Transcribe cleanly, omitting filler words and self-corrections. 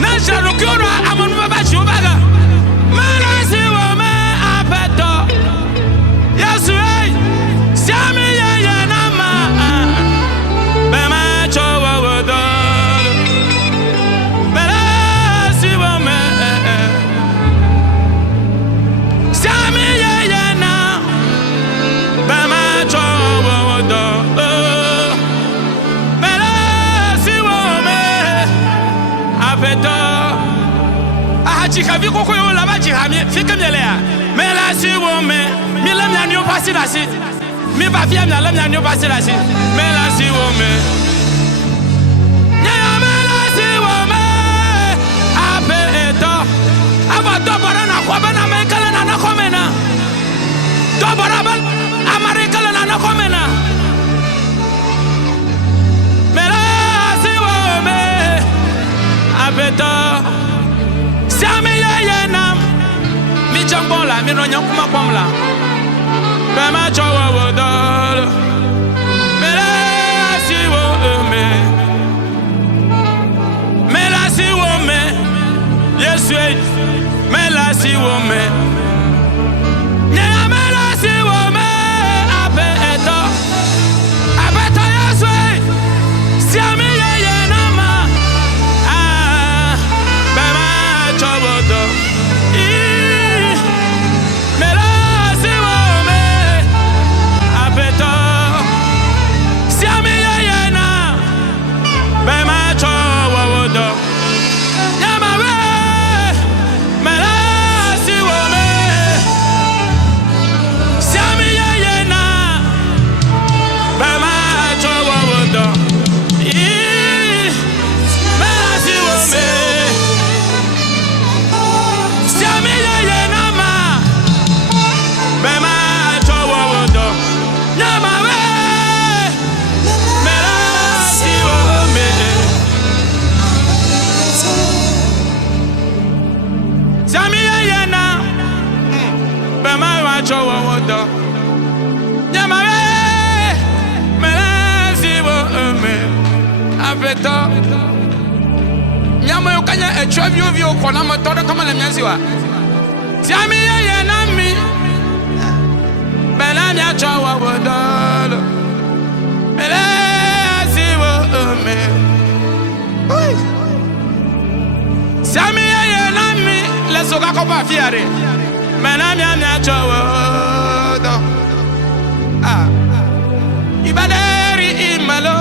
Nasharukura amon baba chubaga. Malasi wo me apeto. Yesu ei. Siami ye na ma. Bema chowa wodo. Malasi wo me. Siami ye na. Bema chowa wodo. Malasi wo me apeto. Chikavi koko yo laba chihami fike mielea mela si wo me mi lem na nyo pasi la si mi ba fia mi lem na nyo pasi la si mela si wo me nya mela si wo me ape eto aba to bara na kwa bana me kala na komena to bara ba amare kala na komena mela si wo me ape to Siami ye nam mi jambon la mi no nyakuma pom la be ma chowo wodo me la si wo me la si wo me Yesu me la si wo me nya me la si wo me ape eto Yesu Siami ye nam Nyama yokanya echwavi ovyo kona motodo kama na myanziwa Siami ye na mi Bela mi achawa wodolo Bela siwo me Siami ye na mi Lesoga kopa fiare Bela mi achawa wodo Ibaderi imalo